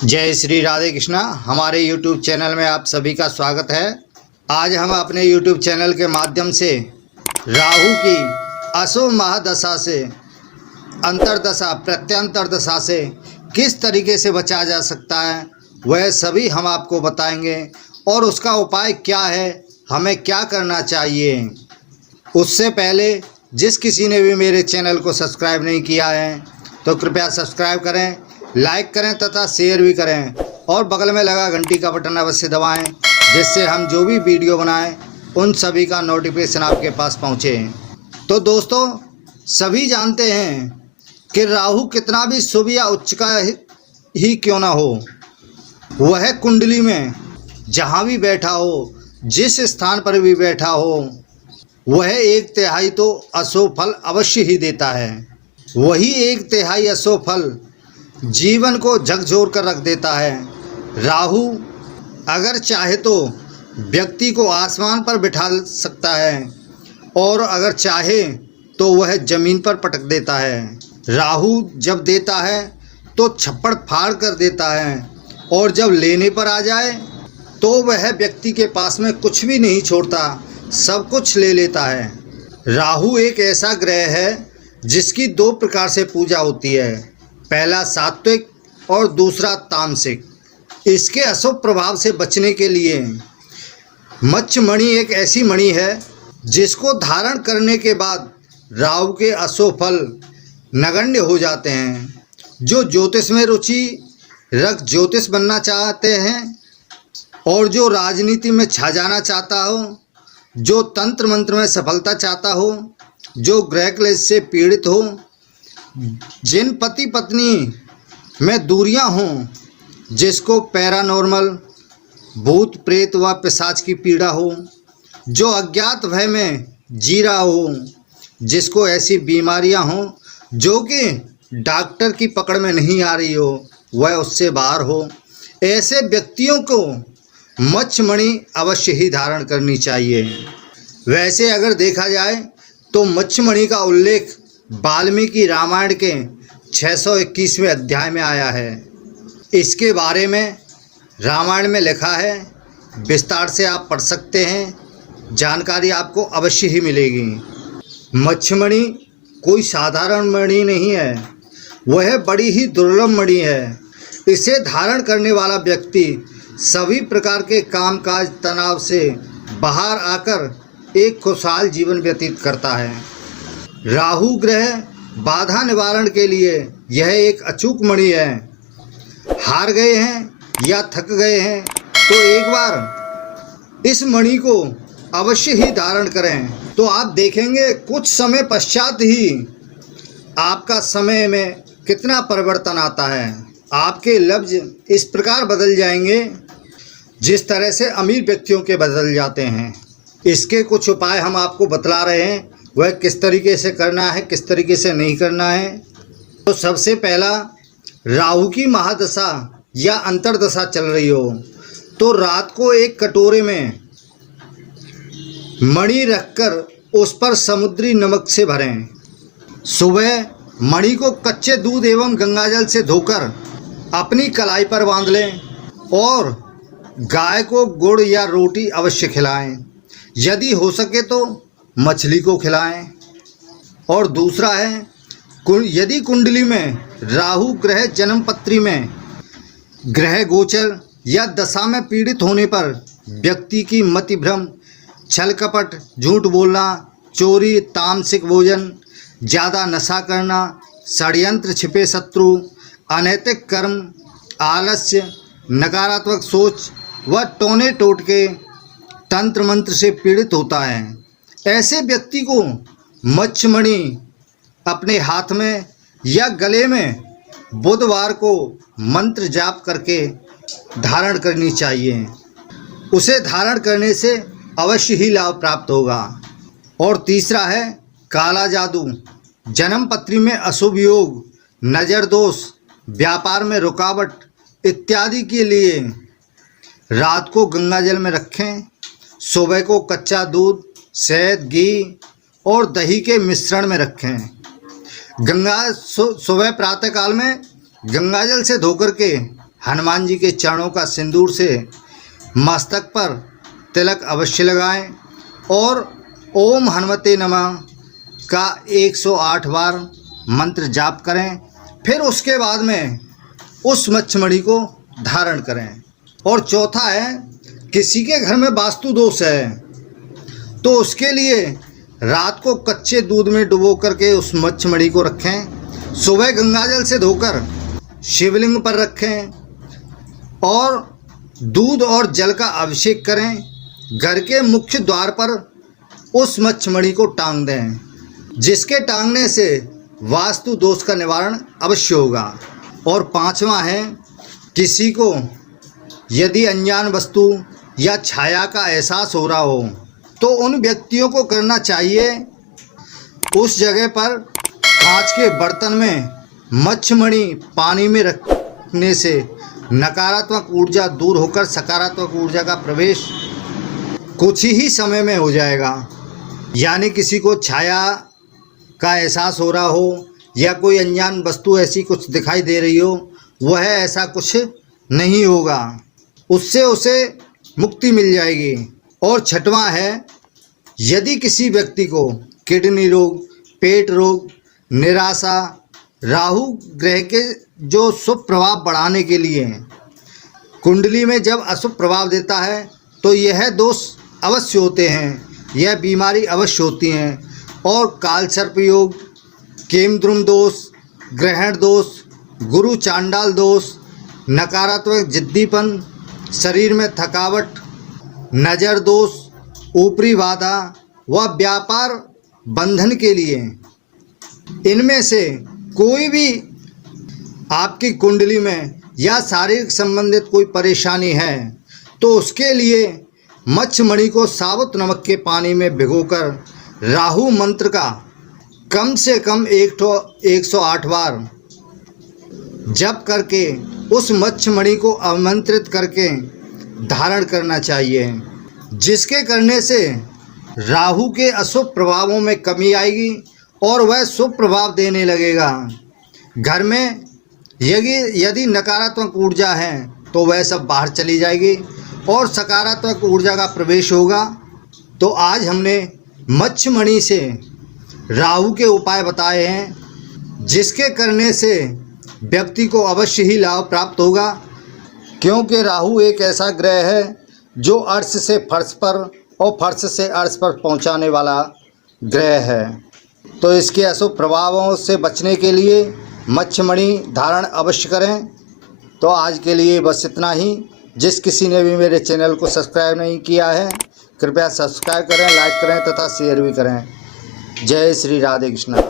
जय श्री राधे कृष्णा। हमारे YouTube channel में आप सभी का स्वागत है। आज हम अपने YouTube चैनल के माध्यम से राहु की अशुभ महादशा से, अंतर्दशा, प्रत्यंतर दशा से किस तरीके से बचा जा सकता है वह सभी हम आपको बताएंगे और उसका उपाय क्या है, हमें क्या करना चाहिए। उससे पहले जिस किसी ने भी मेरे चैनल को सब्सक्राइब नहीं किया है तो कृपया सब्सक्राइब करें, लाइक करें तथा शेयर भी करें और बगल में लगा घंटी का बटन अवश्य दबाएं, जिससे हम जो भी वीडियो बनाएं उन सभी का नोटिफिकेशन आपके पास पहुंचे। तो दोस्तों, सभी जानते हैं कि राहु कितना भी शुभ या उच्च का ही क्यों ना हो, वह कुंडली में जहां भी बैठा हो, जिस स्थान पर भी बैठा हो, वह 1/3 तो अशुभ फल अवश्य ही देता है। वही 1/3 अशुभ फल जीवन को झकझोर कर रख देता है। राहु अगर चाहे तो व्यक्ति को आसमान पर बिठा सकता है और अगर चाहे तो वह जमीन पर पटक देता है। राहु जब देता है तो छप्पड़ फाड़ कर देता है और जब लेने पर आ जाए तो वह व्यक्ति के पास में कुछ भी नहीं छोड़ता, सब कुछ ले लेता है। राहु एक ऐसा ग्रह है जिसकी 2 प्रकार से पूजा होती है, पहला सात्विक और दूसरा तामसिक। इसके अशुभ प्रभाव से बचने के लिए मत्स्य मणि एक ऐसी मणि है जिसको धारण करने के बाद राहु के अशुभ फल नगण्य हो जाते हैं। जो ज्योतिष में रुचि रख ज्योतिष बनना चाहते हैं और जो राजनीति में छा जाना चाहता हो, जो तंत्र मंत्र में सफलता चाहता हो, जो ग्रह क्लेश से पीड़ित हो, जिन पति पत्नी में दूरियां हों, जिसको पैरानॉर्मल, भूत प्रेत व पिशाच की पीड़ा हो, जो अज्ञात भय में जी रहा हो, जिसको ऐसी बीमारियां हों जो कि डॉक्टर की पकड़ में नहीं आ रही हो, वह उससे बाहर हो, ऐसे व्यक्तियों को मत्स्य मणि अवश्य ही धारण करनी चाहिए। वैसे अगर देखा जाए तो मत्स्य मणि का उल्लेख वाल्मीकि रामायण के 621वें अध्याय में आया है। इसके बारे में रामायण में लिखा है, विस्तार से आप पढ़ सकते हैं, जानकारी आपको अवश्य ही मिलेगी। मत्स्य मणि कोई साधारण मणि नहीं है, वह बड़ी ही दुर्लभ मणि है। इसे धारण करने वाला व्यक्ति सभी प्रकार के कामकाज तनाव से बाहर आकर एक खुशहाल जीवन व्यतीत करता है। राहु ग्रह बाधा निवारण के लिए यह एक अचूक मणि है। हार गए हैं या थक गए हैं तो एक बार इस मणि को अवश्य ही धारण करें, तो आप देखेंगे कुछ समय पश्चात ही आपका समय में कितना परिवर्तन आता है। आपके लफ्ज इस प्रकार बदल जाएंगे जिस तरह से अमीर व्यक्तियों के बदल जाते हैं। इसके कुछ उपाय हम आपको बतला रहे हैं, वह किस तरीके से करना है, किस तरीके से नहीं करना है। तो सबसे पहला, राहु की महादशा या अंतर्दशा चल रही हो तो रात को एक कटोरे में मणि रखकर उस पर समुद्री नमक से भरें। सुबह मणि को कच्चे दूध एवं गंगाजल से धोकर अपनी कलाई पर बांध लें और गाय को गुड़ या रोटी अवश्य खिलाएं। यदि हो सके तो मछली को खिलाएं। और दूसरा है, यदि कुंडली में राहु ग्रह जन्मपत्री में ग्रह गोचर या दशा में पीड़ित होने पर व्यक्ति की मति भ्रम, छल कपट, झूठ बोलना, चोरी, तामसिक भोजन, ज़्यादा नशा करना, षड्यंत्र, छिपे शत्रु, अनैतिक कर्म, आलस्य, नकारात्मक सोच व टोने टोटके, तंत्र मंत्र से पीड़ित होता है, ऐसे व्यक्ति को मत्स्य मणि अपने हाथ में या गले में बुधवार को मंत्र जाप करके धारण करनी चाहिए। उसे धारण करने से अवश्य ही लाभ प्राप्त होगा। और तीसरा है काला जादू, जन्म पत्री में अशुभ योग, नज़र दोष, व्यापार में रुकावट इत्यादि के लिए रात को गंगाजल में रखें। सुबह को कच्चा दूध, शहद, घी और दही के मिश्रण में रखें। सुबह प्रातःकाल में गंगाजल से धोकर के हनुमान जी के चरणों का सिंदूर से मस्तक पर तिलक अवश्य लगाएं और ओम हनुमते नमः का 108 बार मंत्र जाप करें। फिर उसके बाद में उस मच्छमणि को धारण करें। और चौथा है, किसी के घर में वास्तु दोष है तो उसके लिए रात को कच्चे दूध में डुबो करके उस मच्छमणि को रखें, सुबह गंगाजल से धोकर शिवलिंग पर रखें और दूध और जल का अभिषेक करें। घर के मुख्य द्वार पर उस मच्छमणि को टांग दें, जिसके टांगने से वास्तु दोष का निवारण अवश्य होगा। और पांचवा है, किसी को यदि अनजान वस्तु या छाया का एहसास हो रहा हो तो उन व्यक्तियों को करना चाहिए उस जगह पर कांच के बर्तन में मच्छमणि पानी में रखने से नकारात्मक ऊर्जा दूर होकर सकारात्मक ऊर्जा का प्रवेश कुछ ही समय में हो जाएगा। यानी किसी को छाया का एहसास हो रहा हो या कोई अनजान वस्तु ऐसी कुछ दिखाई दे रही हो, वह ऐसा कुछ नहीं होगा, उससे उसे मुक्ति मिल जाएगी। और छठवां है, यदि किसी व्यक्ति को किडनी रोग, पेट रोग, निराशा, राहु ग्रह के जो शुभ प्रभाव बढ़ाने के लिए कुंडली में जब अशुभ प्रभाव देता है तो यह दोष अवश्य होते हैं, यह बीमारी अवश्य होती हैं। और कालसर्प योग, केमद्रुम दोष, ग्रहण दोष, गुरु चांडाल दोष, नकारात्मक जिद्दीपन, शरीर में थकावट, नज़र दोष, ऊपरी बाधा व व्यापार बंधन के लिए इनमें से कोई भी आपकी कुंडली में या शारीरिक संबंधित कोई परेशानी है तो उसके लिए मच्छमणि को साबुत नमक के पानी में भिगोकर राहु मंत्र का कम से कम 108 बार जप करके उस मच्छमणि को आमंत्रित करके धारण करना चाहिए, जिसके करने से राहु के अशुभ प्रभावों में कमी आएगी और वह शुभ प्रभाव देने लगेगा। घर में यदि नकारात्मक ऊर्जा है तो वह सब बाहर चली जाएगी और सकारात्मक ऊर्जा का प्रवेश होगा। तो आज हमने मच्छमणि से राहु के उपाय बताए हैं, जिसके करने से व्यक्ति को अवश्य ही लाभ प्राप्त होगा, क्योंकि राहु एक ऐसा ग्रह है जो अर्श से फर्श पर और फर्श से अर्श पर पहुंचाने वाला ग्रह है। तो इसके अशुभ प्रभावों से बचने के लिए मच्छमणि धारण अवश्य करें। तो आज के लिए बस इतना ही। जिस किसी ने भी मेरे चैनल को सब्सक्राइब नहीं किया है, कृपया सब्सक्राइब करें, लाइक करें तथा शेयर भी करें। जय श्री राधे कृष्ण।